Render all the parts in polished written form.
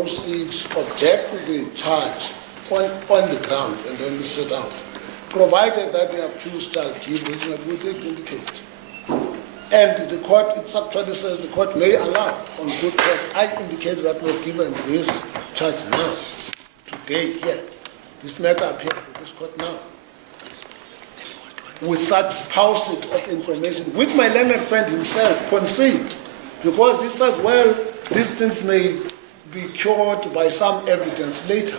106 object to the charge on the ground and then we sit out, provided that the accused shall give reasonable indicate. And the court, it actually says the court may allow on good cause. I indicated that we're given this charge now, today, here. This matter appears to this court now. With such paucity of information, which my learned friend himself conceded, because he said, well, these things may be cured by some evidence later.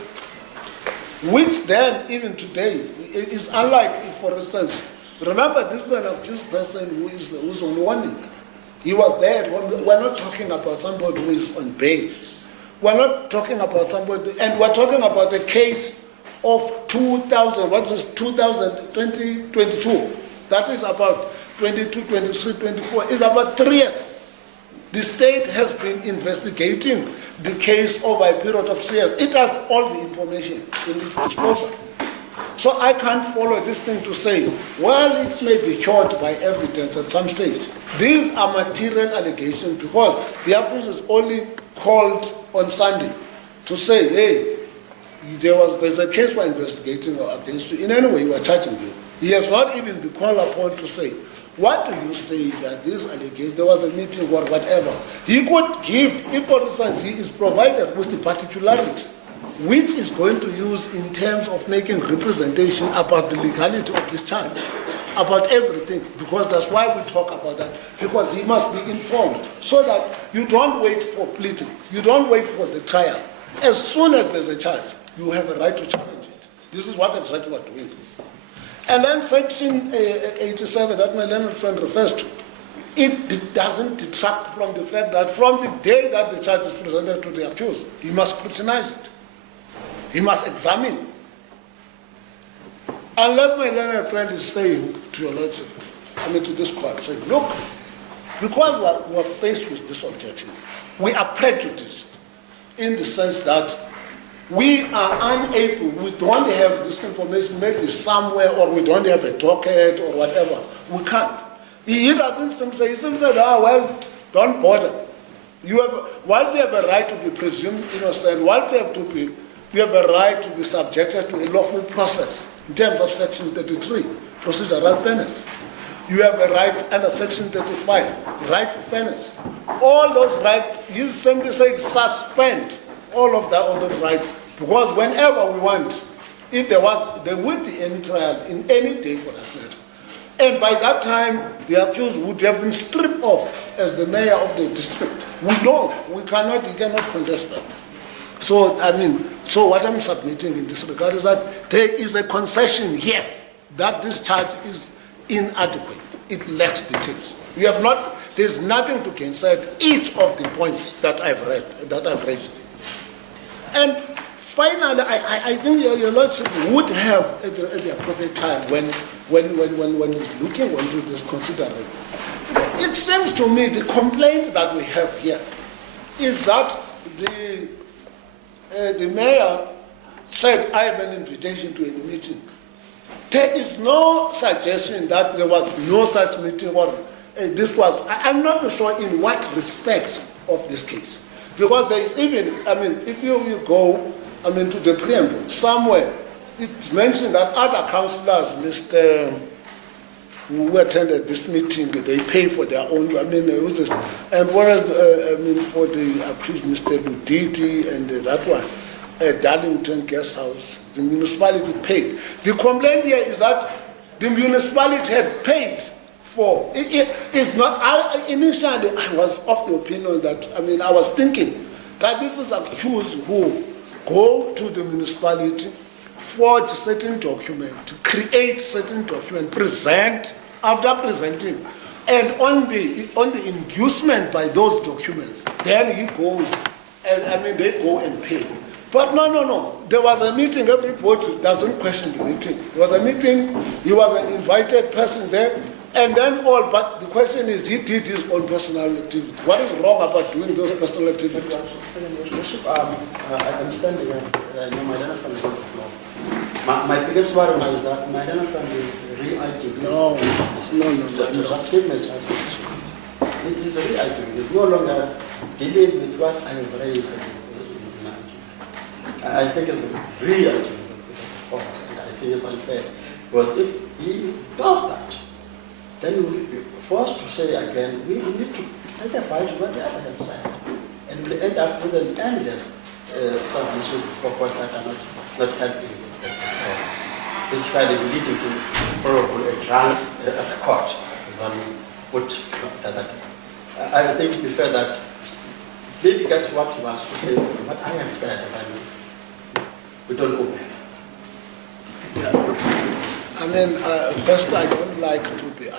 Which then, even today, is unlike if, for instance, remember this is an accused person who's on warning. He was there. We're not talking about somebody who is on bail. We're not talking about somebody, and we're talking about a case of 2022. That is about 22, 23, 24. It's about 3 years. The state has been investigating the case over a period of 3 years. It has all the information in its disposal. So I can't follow this thing to say, well, it may be cured by evidence at some stage. These are material allegations because the accused is only called on Sunday to say, hey, there's a case we're investigating against you. In any way, we're charging you. He has not even been called upon to say, what do you say that this allegation, there was a meeting or whatever. He could give, if for instance, he is provided with the particularity, which is going to use in terms of making representation about the legality of this charge, about everything, because that's why we talk about that, because he must be informed, so that you don't wait for pleading, you don't wait for the trial. As soon as there's a charge, you have a right to challenge it. This is what exactly we're doing. And then section 87 that my learned friend refers to, it doesn't detract from the fact that from the day that the charge is presented to the accused, he must scrutinize it. He must examine. Unless my learned friend is saying to your lordship, to this court, saying, look, because we're faced with this objection, we are prejudiced in the sense that we are unable, we don't have this information maybe somewhere, or we don't have a docket or whatever. We can't. He doesn't say, he simply said, well, don't bother. Whilst you have a right to be presumed innocent, whilst you have a right to be subjected to a lawful process in terms of section 33, procedural fairness. You have a right under section 35, right to fairness. All those rights, he's simply saying suspend all of those rights, because whenever we want, if there would be any trial in any day for that matter. And by that time, the accused would have been stripped off as the mayor of the district. We know, he cannot contest that. So, so what I'm submitting in this regard is that there is a concession here that this charge is inadequate. It lacks details. There's nothing to gainsay each of the points that I've raised. And finally, I think your lordship would have at the appropriate time when he's looking into this, considering. It seems to me the complaint that we have here is that the mayor said, I have an invitation to a meeting. There is no suggestion that there was no such meeting, or this was, I'm not sure in what respects of this case. Because there is even, if you go, to the preamble, somewhere, it's mentioned that other councillors, who attended this meeting, they pay for their own, and whereas, for the accused, Mr. Buditi and that one, Darlington Guest House, the municipality paid. The complaint here is that the municipality had paid for, it's not, initially I was of the opinion that, I was thinking that this is accused who go to the municipality, forge certain document, create certain document, present, after presenting, and on the inducement by those documents, then he goes, and they go and pay. But no. There was a meeting, everybody doesn't question the meeting. There was a meeting, he was an invited person there, and then but the question is, he did his own personal activity. What is wrong about doing those personal activities? I'm standing here, my learned friend is on the floor. My biggest worry now is that my learned friend is re-arguing. No. Just give me a chance. It is re-arguing. It's no longer dealing with what I have raised I think it's a brilliant argument of the court, and I think it's unfair. Because if he does that, then we will be forced to say again, we need to take a fight what the other has said. And we'll end up with an endless submissions before court that are not helping. This kind of leading to probably a drunk court, as one would put the other day. I think to be fair that maybe that's what you wants to say, but I have said that we don't go back. Yeah. I mean, first, I don't like to be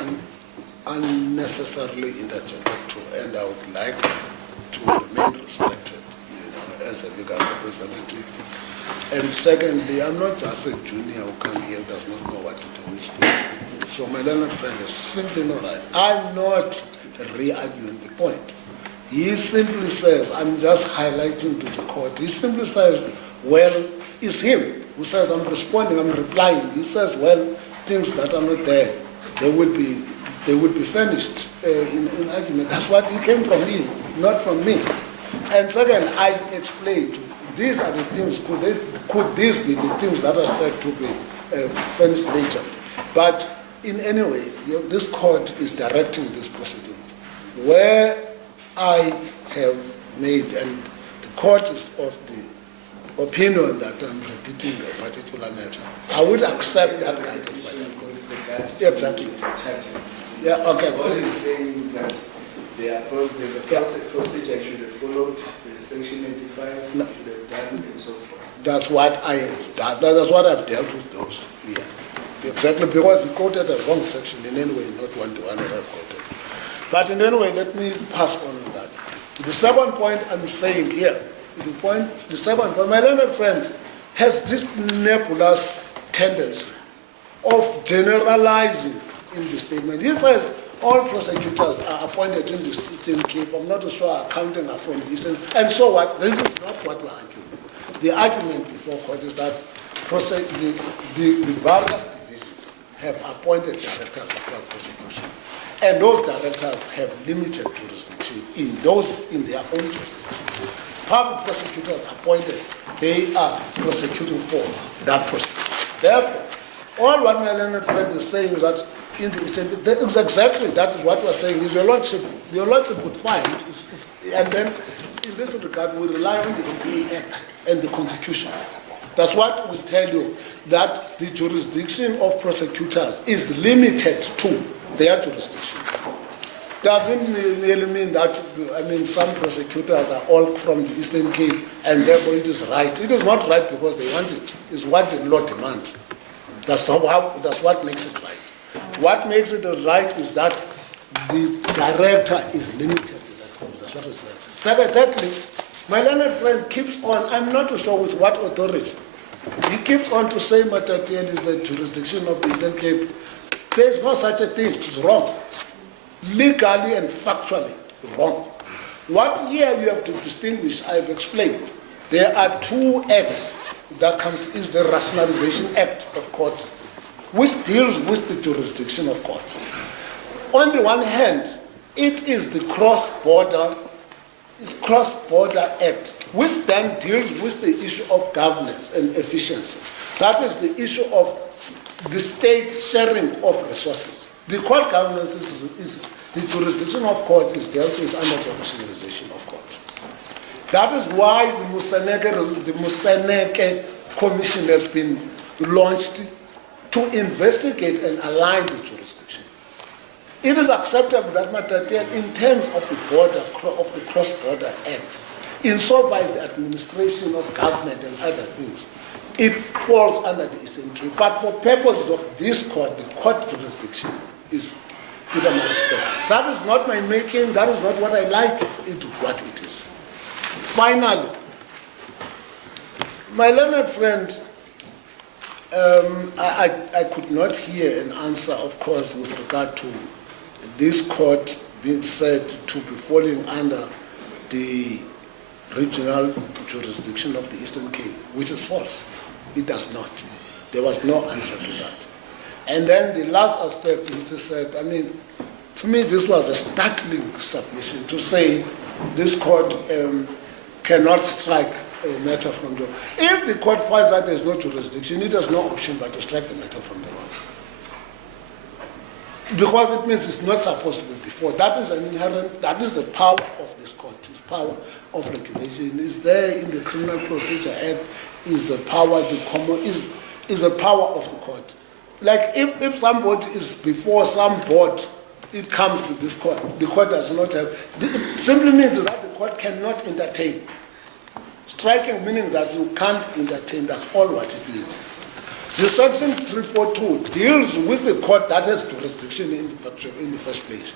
unnecessarily interjected to, and I would like to remain respected, as a legal representative. And secondly, I'm not just a junior who comes here who does not know what to do. So my learned friend is simply not right. I'm not re-arguing the point. He simply says, I'm just highlighting to the court, he simply says, well, it's him who says, I'm responding, I'm replying. He says, well, things that are not there, they will be furnished in argument. That's what he came from me, not from me. And second, I explained, these are the things, could these be the things that are said to be furnished later? But in any way, this court is directing this proceeding. Where I have made, and the court is of the opinion that I'm repeating a particular matter, I would accept that kind of fight. Exactly. Yeah, okay. So what he's saying is that there's a procedure should have followed, the section 85 No. should have done, and so forth. That's what I have done. That's what I've dealt with those. Yeah. Exactly, because he quoted a wrong section in any way, not one to one that I've quoted. But in any way, let me pass on that. The second point I'm saying here, the second point, my learned friend has this nebulous tendency of generalizing in the statement. He says all prosecutors are appointed in the Eastern Cape. I'm not sure accounting are from the Eastern. And so what? This is not what we're arguing. The argument before court is that the various divisions have appointed directors of prosecution. And those directors have limited jurisdiction in their own jurisdiction. Public prosecutors appointed, they are prosecuting for that prosecution. Therefore, all what my learned friend is saying is that in the Eastern, is exactly that is what we're saying. Is your lordship would find, and then in this regard we rely on the Employees Act and the Constitution. That's what we tell you, that the jurisdiction of prosecutors is limited to their jurisdiction. Doesn't really mean that, some prosecutors are all from the Eastern Cape and therefore it is right. It is not right because they want it. It's what the law demands. That's what makes it right. What makes it right is that the director is limited to that group. That's what it says. Thirdly, my learned friend keeps on, I'm not sure with what authority, he keeps on to say Matatiele is the jurisdiction of the Eastern Cape. There is no such a thing. It's wrong. Legally and factually wrong. What here you have to distinguish, I've explained. There are two acts that is the Rationalization Act of Courts, which deals with the jurisdiction of courts. On the one hand, it is the cross-border act, which then deals with the issue of governance and efficiency. That is the issue of the state sharing of resources. The court governance is the jurisdiction of court is dealt with under the rationalization of courts. That is why the Mngenela Commission has been launched to investigate and align the jurisdiction. It is acceptable that Matatiele, in terms of the Cross-Border Act, insofar as the administration of government and other things, it falls under the Eastern Cape. But for purposes of this court, the court jurisdiction is given my respect. That is not my making, that is not what I like, it is what it is. Finally, my learned friend, I could not hear an answer, of course, with regard to this court being said to be falling under the regional jurisdiction of the Eastern Cape, which is false. It does not. There was no answer to that. And then the last aspect, which is said, to me this was a startling submission to say this court cannot strike a matter from the roll. If the court finds that there is no jurisdiction, it has no option but to strike the matter from the roll. Because it means it's not supposed to be before. That is an inherent, that is the power of this court. Its power of regulation is there in the Criminal Procedure Act, is the power, the common, is a power of the court. Like if somebody is before some board, it comes to this court. The court does not have, it simply means that the court cannot entertain. Striking meaning that you can't entertain, that's all what it means. The section 342 deals with the court that has jurisdiction in the first place.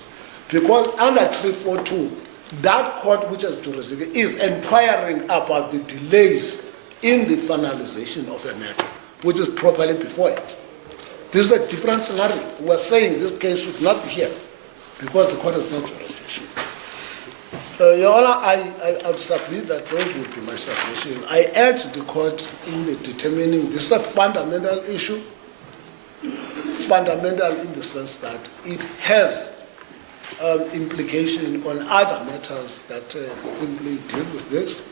Because under 342, that court which has jurisdiction is inquiring about the delays in the finalization of a matter, which is properly before it. This is a different scenario. We're saying this case should not be here because the court has no jurisdiction. Your Honor, I would submit that those would be my submission. I urge the court in the determining this is a fundamental issue, fundamental in the sense that it has implication on other matters that simply deal with this,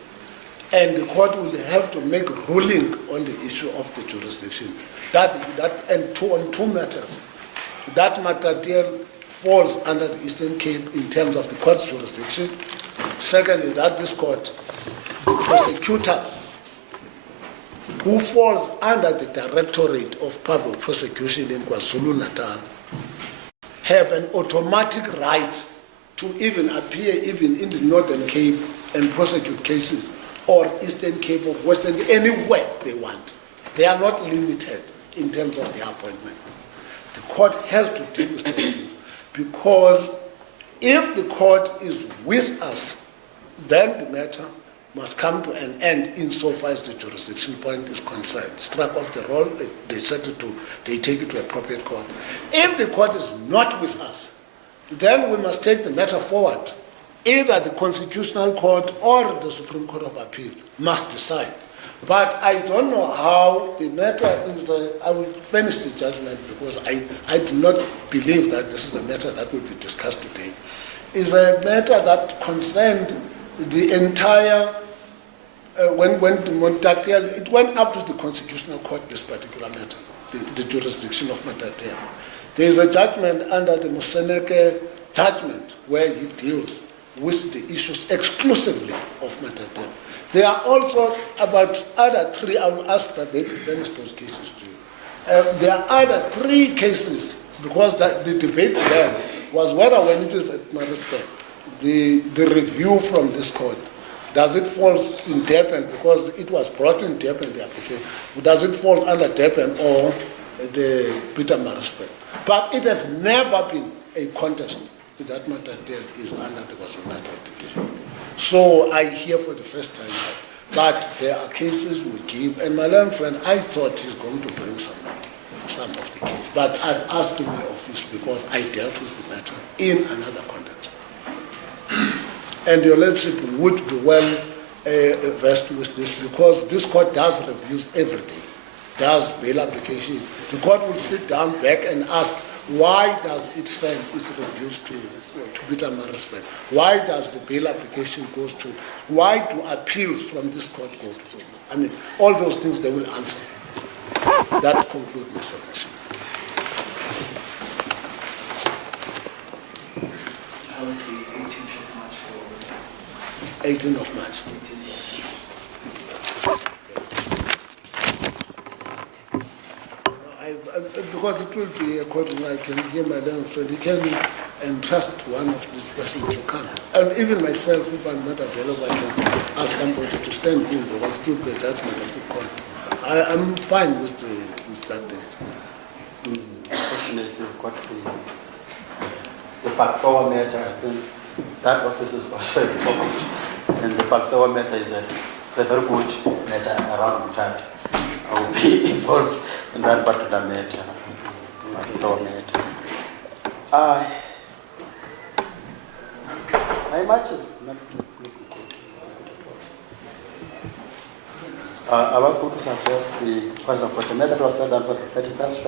and the court will have to make ruling on the issue of the jurisdiction. On two matters. That Matatiele falls under the Eastern Cape in terms of the court's jurisdiction. Secondly, that this court, the prosecutors who falls under the Directorate of Public Prosecution in KwaZulu-Natal have an automatic right to even appear even in the Northern Cape and prosecute cases, or Eastern Cape or Western Cape, anywhere they want. They are not limited in terms of the appointment. The court has to deal with them because if the court is with us, then the matter must come to an end insofar as the jurisdiction point is concerned. Strike off the roll, they take it to appropriate court. If the court is not with us, then we must take the matter forward. Either the Constitutional Court or the Supreme Court of Appeal must decide. But I don't know how the matter is, I will finish the judgment because I do not believe that this is a matter that will be discussed today. It's a matter that concerned the entire, when Matatiele, it went up to the Constitutional Court, this particular matter, the jurisdiction of Matatiele. There is a judgment under the Moseneke judgment where he deals with the issues exclusively of Matatiele. There are also about other three, I will ask that they finish those cases to you. There are other three cases, because the debate there was whether when it is at Maritzburg, the review from this court, does it fall in Durban, because it was brought in Durban, the application, does it fall under Durban or the Pietermaritzburg? But it has never been a contest that Matatiele is under the KwaZulu-Natal division. So I hear for the first time that there are cases we give, and my learned friend, I thought he's going to bring some of the cases, but I've asked in my office because I dealt with the matter in another context. And your lordship would be well versed with this because this court does reviews every day, does bail application. The court will sit down back and ask, why does it send its reviews to Pietermaritzburg? Why does the bail application goes to? Why do appeals from this court go to? I mean, all those things they will answer. That concludes my submission. How is the 18th of March for? 18th of March. 18th. Because it will be according I can hear my learned friend, he can entrust one of these persons to come. And even myself, if I'm not available, I can ask somebody to stand in because it will be a judgment of the court. I'm fine with that date. Unfortunately, you've got the Paktoa matter. I think that office is also involved. And the Paktoa matter is a very good matter around Mutati. I will be involved in that particular matter. My match is not looking good. I was going to suggest the points of the matter was set down for the 31st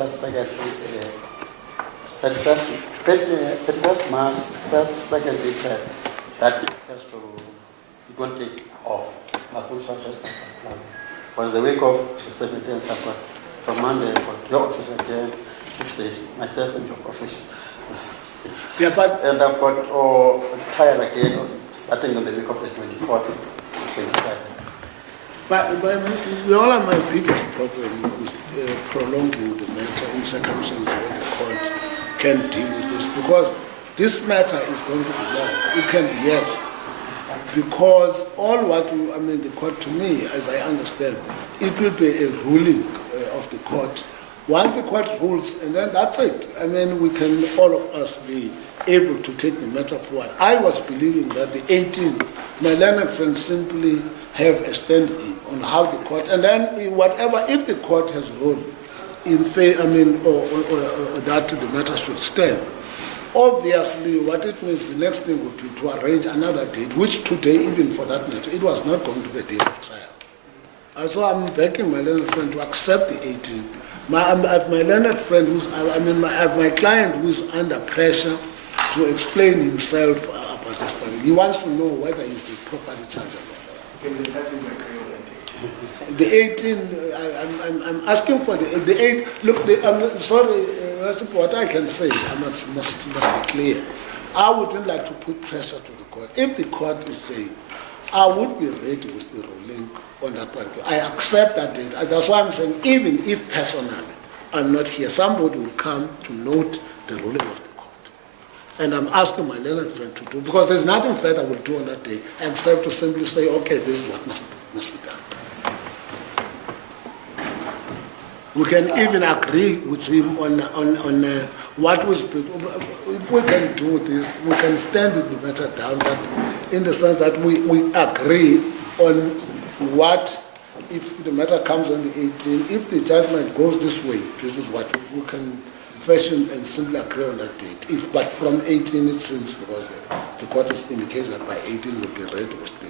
March, 1st, 2nd, 3rd, that it has to, it won't take off. was going to suggest that plan. Was the week of the 17th, I've got, from Monday, I've got your office again, Tuesdays, myself in your office. Yeah, but And I've got trial again, starting on the week of the 24th, 27th. But all of my biggest problem is prolonging the matter in circumstances where the court can deal with this, because this matter is going to be long. It can be yes, because all what the court, to me, as I understand, it will be a ruling of the court. Once the court rules, and then that's it. We can, all of us, be able to take the matter forward. I was believing that the 18th, my learned friends simply have a stand-in on how the court, and then whatever, if the court has ruled in favor, or that the matter should stand. Obviously, what it means, the next thing would be to arrange another date, which today, even for that matter, it was not going to be a day of trial. So I'm begging my learned friend to accept the 18th. I have my learned friend who's, I have my client who's under pressure to explain himself about this problem. He wants to know whether he's the property charger. Okay, the parties agree on that date. The 18th, I'm asking for the 8. Look, I'm sorry, what I can say, I must be clear. I wouldn't like to put pressure to the court. If the court is saying, I would be ready with the ruling on that point. I accept that date. That's why I'm saying, even if personally I'm not here, somebody will come to note the ruling of the court. And I'm asking my learned friend to do, because there's nothing further I will do on that day except to simply say, okay, this is what must be done. We can even agree with him on what was, if we can do this, we can stand the matter down, that in the sense that we agree on what, if the matter comes on the 18th, if the judgment goes this way, this is what we can fashion and simply agree on that date. But from 18 it seems, because the court has indicated that by 18 we'll be ready with the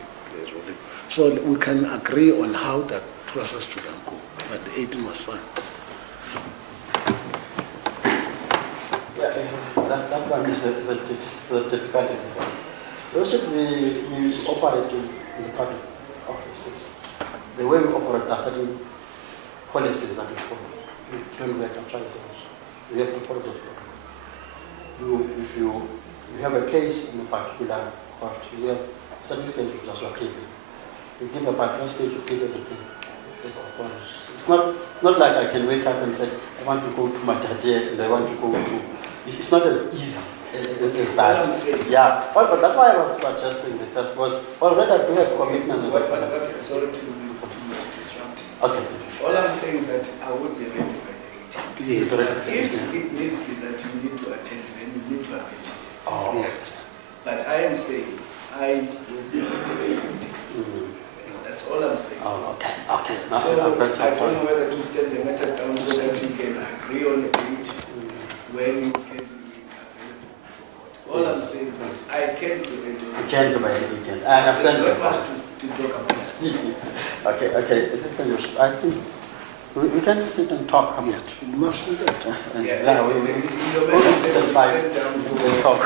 ruling. So we can agree on how that process should go, but the 18 was fine. Yeah, that one is a difficult exercise. Also, we operate in the public offices. The way we operate, there are certain policies that we follow. We don't work on charities. We have to follow those policies. If you have a case in a particular court, you have certain schedules that you are given. You give a particular schedule, you give everything. It's not like I can wake up and say, I want to go to Matatiele and I want to go to... It's not as easy as that. Yeah, but that's why I was suggesting the first was, already I do have commitments. Sorry to disrupt you. Okay. All I'm saying is that I would be ready by the 18th. But if it needs to be that you need to attend, then you need to arrange it. Oh. Yes. But I am saying I will be ready by the 18th. That's all I'm saying. Oh, okay. Now, so I don't know whether to stand the matter down so that you can agree on a date when you can be available for court. All I'm saying is that I can be ready. You can go by the weekend. I understand. There's not much to talk about. Okay. I think we can sit and talk about it. We must do that. Yeah, we talk.